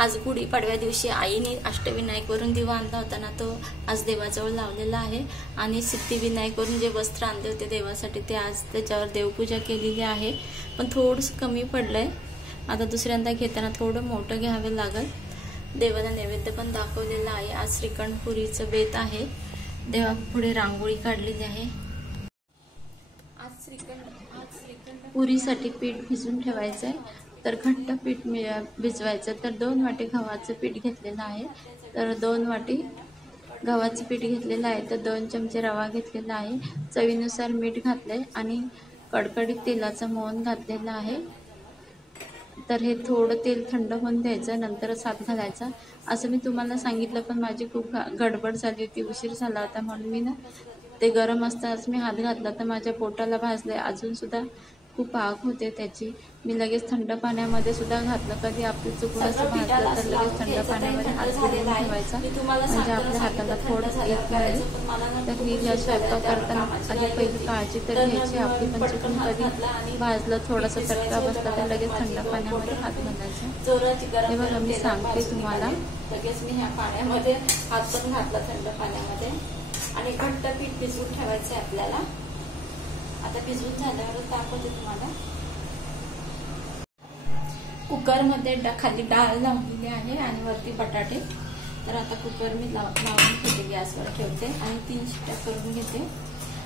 आज गुढीपाडव्या दिवशी आईने अष्टविनायकवरून दिवा आणला होता ना, तो आज देवाजवळ लावलेला आहे। आणि सिद्धिविनायकवरून जे वस्त्र आणले होते देवासाठी ते आज त्याच्यावर देवपूजा केलेली आहे। पण थोडंसं कमी पडलंय, आता दुसऱ्यांदा घेताना थोडं मोठं घ्यावे लागेल। देवाला नैवेद्य पण दाखवलेला आहे। आज श्रीखंड पुरीचं बेत आहे, देवापुढे रांगोळी काढलेली आहे। आज श्रीखंड पुरीसाठी पीठ भिजून ठेवायचं आहे। तर घट्ट पीठ भिजवायचं, तर 2 वाटी गव्हाचं पीठ घेतलेलं आहे। तर 2 वाटी गव्हाचं पीठ घेतलेलं आहे, तर 2 चमचे रवा घेतलेला आहे, चवीनुसार मीठ घातलंय आणि कडकडीत तेलाचा मोहन घातलेला आहे। तर हे थोडं तेल थंड होऊन द्यायचं, नंतरच हात घालायचा असं मी तुम्हाला सांगितलं। पण माझी खूप गडबड झाली होती, उशीर झाला होता, म्हणून मी ना ते गरम असतानाच मी हात घातला तर माझ्या पोटाला भाजले। अजून सुद्धा खूप आग होते त्याची। मी लगेच थंड पाण्यामध्ये सुद्धा घातलं, कधी आपलं चुकून असं भाजलं तर लगेच थंड पाण्यामध्ये हात घालून ठेवायचा, म्हणजे आपल्या हाताला थोडं येत नाही। तर ही ज्या स्वयंपाक करताना आधी पहिली काळजी तर घ्यायची आपली, पण चुकून कधी भाजलं थोडासा चटका बसला तर लगेच थंड पाण्यामध्ये हात घालायचा। हे बघा मी सांगते तुम्हाला, लगेच मी ह्या पाण्यामध्ये हात पण घातला थंड पाण्यामध्ये आणि घट्ट पीठ भिजवून ठेवायचं आहे आपल्याला। आता भिजवून झाल्यावर दाखवते तुम्हाला। कुकर मध्ये खाली डाळ लावलेली आहे आणि वरती बटाटे। तर आता कुकर मी लावून ठेवते, गॅसवर ठेवते आणि 3 शिट्ट्या करून घेते।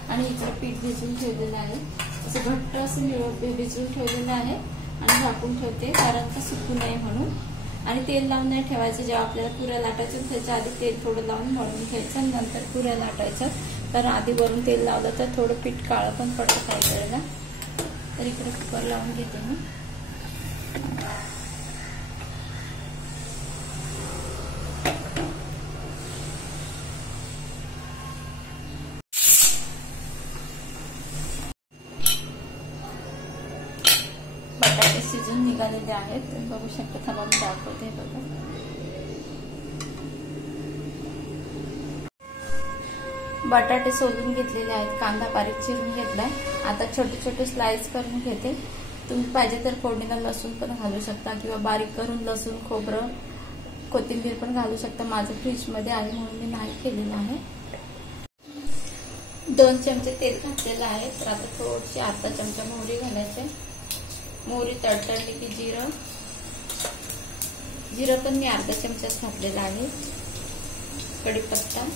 आणि इकडे पीठ भिजवून ठेवलेलं आहे, असं घट्ट असं भिजवून ठेवलेलं आहे आणि झाकून ठेवते, कारण का सुकू नये म्हणून। आणि तेल लावून नाही ठेवायचं, जेव्हा आपल्याला पुऱ्या लाटायचं त्याच्या आधी तेल थोडं लावून मळून घ्यायचं, नंतर पुऱ्या लाटायचं। तर आधी वरून तेल लावलं तर थोडं पीठ काळं पण पडतं काही वेळेला। तर इकडे कुकर लावून घेते मी। बटाटे शिजून निघालेले आहेत, बघू शकता, थांबा मी दाखवते। बघा बटाटे सोलून घेतलेले आहेत, कांदा बारीक चिरून घेतलाय। आता छोटे छोटे स्लाइस करून घेते। तुम्ही पाहिजे तर फोडणीला लसूण पण घालू शकता किंवा बारीक करून लसूण, खोबरं, कोथिंबीर पण घालू शकता। माझं फ्रीज मध्ये आहे म्हणून मी नाही केलेलं आहे। 2 चमचे तेल घातलेलं आहे। तर आता थोडीशी अर्धा चमचा मोहरी घालायचे। मोहरी तडतडली की जिरं पण मी अर्धा चमचाच घातलेला आहे, कढीपत्ता।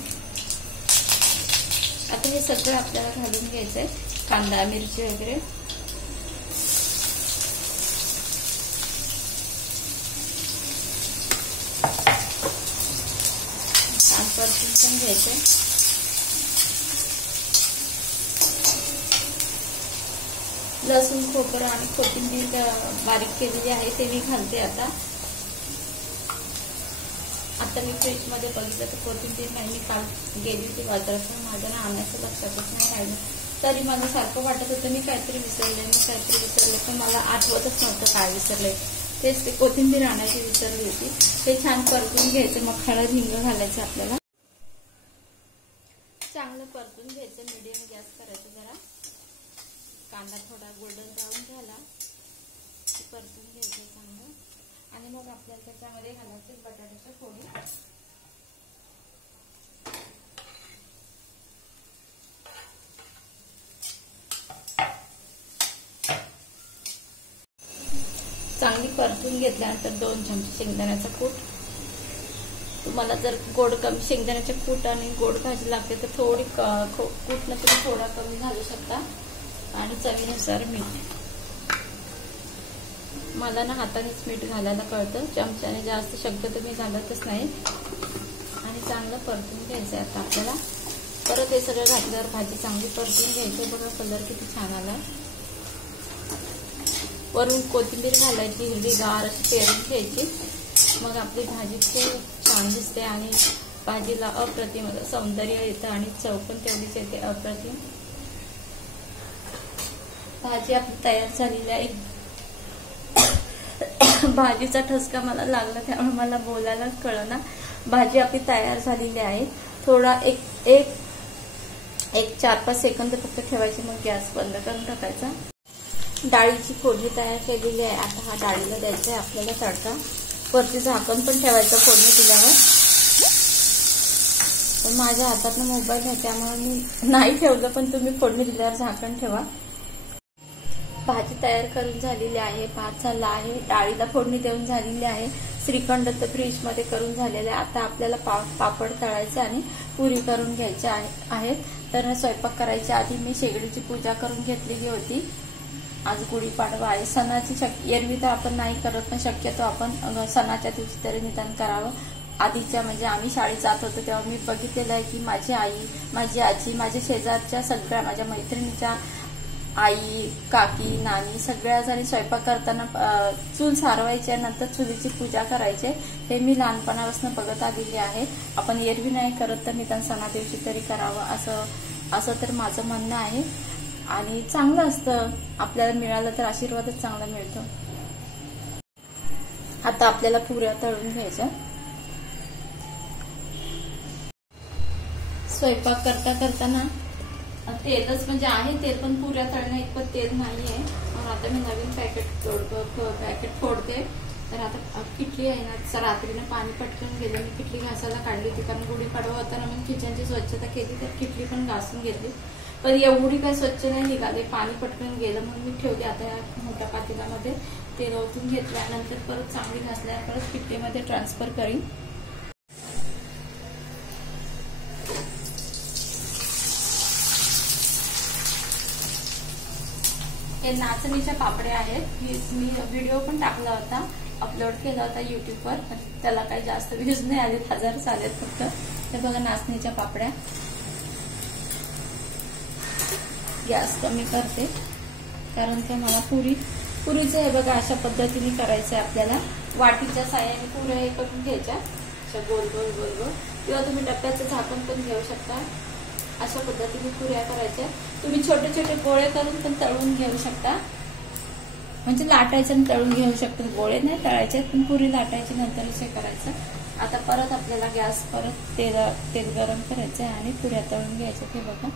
आता हे सगळं आपल्याला घालून घ्यायचंय, कांदा, मिरची वगैरे। छान परतून पण घ्यायचंय। लसूण, खोबरं आणि कोथिंबीर बारीक केलेली आहे ते मी घालते आता। आता मी फ्रीज मध्ये बघितलं तर कोथिंबीर नाही, मी काल गेली होती बाजारात, पण माझ्या ना आणायचं लक्षातच नाही राहिलं। तरी मला सारखं वाटत होतं मी काहीतरी विसरले, पण मला आठवतच नव्हतं काय विसरलंय। तेच ते कोथिंबीर आणायची विसरली होती। ते छान परतून घ्यायचं, मग हळद, हिंग घालायचं आपल्याला। चांगलं परतून घ्यायचं, मीडियम गॅस करायचं जरा। कांदा थोडा गोल्डन ब्राऊन झाला की परतून घ्यायचं चांगलं। आणि मग आपल्याला त्याच्यामध्ये घालायचे बटाट्याच्या फोडी। चांगली परतून घेतल्यानंतर 2 चमचे शेंगदाण्याचा कूट। तुम्हाला जर गोड कमी शेंगदाण्याच्या कूट आणि गोड भाजी लागते तर थोडी कूटनं तुम्ही थोडा कमी घालू शकता। आणि चवीनुसार मीठ। मला ना हातानेच मीठ घालायला कळतं, चमच्याने जास्त शक्यतो मी घालतच नाही। आणि चांगलं परतून घ्यायचं आता आपल्याला। परत हे सगळं घातल्यावर भाजी चांगली परतून घ्यायची। बघा कलर किती छान आला। वरून कोथिंबीर घालायची, हिरवीगार अशी पेरून घ्यायची, मग आपली भाजी खूप छान दिसते आणि भाजीला अप्रतिम सौंदर्य येतं आणि चव पण तेवढीच येते अप्रतिम। भाजी आपली तयार झालेली आहे। भाजीचा ठसका मला लागला त्यामुळे मला बोलायलाच कळेना। भाजी आपली तयार झालेली आहे। थोडा एक 4-5 सेकंद फक्त ठेवायची, मग गॅस बंद करून टाकायचा। डाळीची फोडणी तयार केलेली आहे। आता हा डाळीला द्यायचा आहे आपल्याला तडका। वरती झाकण पण ठेवायचं फोडणी दिल्यावर. पण माझ्या हातात मोबाईल आहे त्यामुळे मी नाही ठेवलं, पण तुम्ही फोडणी दिल्यावर झाकण ठेवा. भाजी तयार करून झालेली आहे, भात झाला आहे, डाळीला फोडणी देऊन झालेली आहे, श्रीखंड तर फ्रीज मध्ये करून झालेले आहे. आता आपल्याला पापड तळायचे आणि पुरी करून घ्यायच्या आहेत. तर स्वयंपाक करायच्या आधी मी शेगडीची पूजा करून घेतलेली होती. आज गुढीपाडवा आहे. सणाची एरवी तर आपण नाही करत, पण शक्यतो आपण सणाच्या दिवशी तरी निदान करावं. आधीच्या म्हणजे आम्ही शाळेत जात होतो तेव्हा मी बघितलेलं आहे की माझी आई, माझी आजी, माझ्या शेजारच्या सगळ्या माझ्या मैत्रिणीच्या आई, काकी, नानी सगळ्या जणी स्वयंपाक करताना चूल सारवायच्या, नंतर चुलीची पूजा करायचे. हे मी लहानपणापासून बघत आलेली आहे. आपण एरवी नाही करत तर निदान सणा दिवशी तरी करावं असं तर माझं म्हणणं आहे. आणि चांगलं असतं, आपल्याला मिळालं तर आशीर्वादच चांगला मिळतो. आता आपल्याला पुऱ्या तळून घ्यायच्या. स्वयंपाक करताना तेलच म्हणजे आहे तेल, पण पुऱ्या तळण्या इतकं तेल नाहीये. मग आता मी नवीन पॅकेट फोडते. तर आता किटली आहे ना, रात्रीनं पाणी पटकन गेलं, मी किटली घासायला काढली होती कारण गुढीपाडवा होता ना. मी किचनची स्वच्छता केली तर किटली पण घासून घेतली, पण एवढी काही स्वच्छ नाही निघाली, पाणी पटकन गेलं म्हणून मी ठेवली. आता या मोठ्या पातेल्यामध्ये तेल ओतून घेतल्यानंतर परत चांगली घासल्यावर परत किटलीमध्ये ट्रान्सफर करीन. हे नाचणीच्या पापड्या आहेत. मी व्हिडिओ पण टाकला होता, अपलोड केला होता युट्यूबवर. त्याला काही जास्त व्ह्यूज नाही आले, 1000 आलेत फक्त. हे बघा नाचणीच्या पापड्या. गॅस कमी करते कारण ते मला पुरीचं हे बघा अशा पद्धतीने करायचं आहे आपल्याला. वाटीच्या साह्याने पुऱ्या हे करून घ्यायच्या अशा गोल गोल गोल गोल, किंवा तुम्ही डब्याचं झाकण पण घेऊ शकता. अशा पद्धतीने पुऱ्या करायच्या. तुम्ही छोटे छोटे गोळे करून पण तळून घेऊ शकता, म्हणजे लाटायचे आणि तळून घेऊ शकता. गोळे नाही तळायचे, पण पुरी लाटायची नंतरच हे करायचं. आता परत आपल्याला गॅस परत तेल गरम करायचं आणि पुऱ्या तळून घ्यायच्या. ते बघा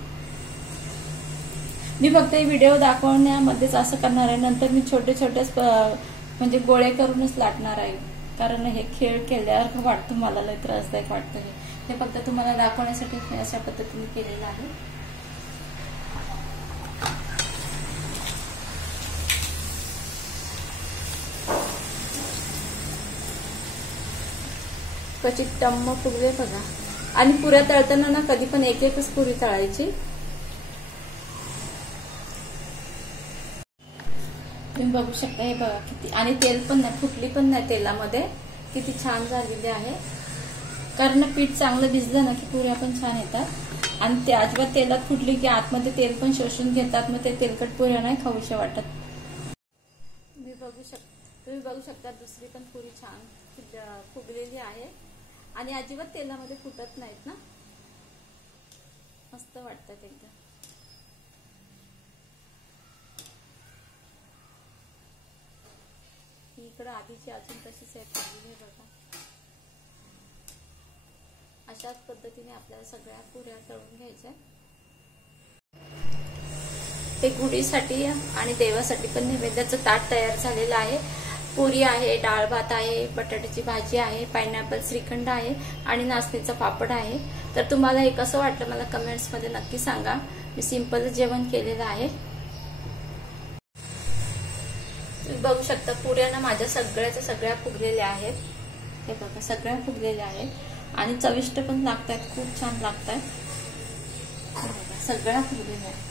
मी फक्त व्हिडिओ दाखवण्यामध्येच असं करणार आहे. नंतर मी छोटे छोटे म्हणजे गोळे करूनच लाटणार आहे, कारण हे खेळ केल्यावर वाटतं मला लय त्रासदायक वाटतं. हे फक्त तुम्हाला दाखवण्यासाठी अशा पद्धतीने केलेलं आहे. कशी टम्म फुगले बघा. आणि पुऱ्या तळताना ना कधी पण एक एकच पुरी तळायची. तुम्ही बघू शकता हे बघा किती, आणि तेल पण नाही फुटली पण नाही तेलामध्ये, किती छान झालेले आहे. कारण पीठ चांगलं भिजलं ना की पुऱ्या पण छान येतात. आणि ते अजिबात तेलात फुटली की आतमध्ये तेल पण शोषून घेतात, मग ते तेलकट पुऱ्या नाही खाऊशा वाटत. तुम्ही बघू शकता दुसरी पण पुरी छान फुगलेली आहे आणि अजिबात तेलामध्ये फुटत नाहीत ना, मस्त वाटतात एकदम. इकडं आधीची अजून तशीच आहे फुगलेली बघा. अशाच पद्धतीने आपल्याला सगळ्या पुऱ्या तळून घ्यायच्या. ते गुढीसाठी आणि देवासाठी पण नैवेद्याचं ताट तयार झालेलं आहे. पुरी आहे, डाळ भात आहे, बटाट्याची भाजी आहे, पायनॅपल श्रीखंड आहे आणि नाचणीचा पापड आहे. तर तुम्हाला हे कसं वाटलं मला कमेंट्स मध्ये नक्की सांगा. मी सिंपल जेवण केलेलं आहे. तुम्ही बघू शकता पुऱ्या ना माझ्या सगळ्या फुगलेल्या आहेत. हे बघा सगळ्या फुगलेल्या आहेत आणि चविष्ट पण लागतात, खूप छान लागतात. सगळ्या फुगलेल्या आहेत.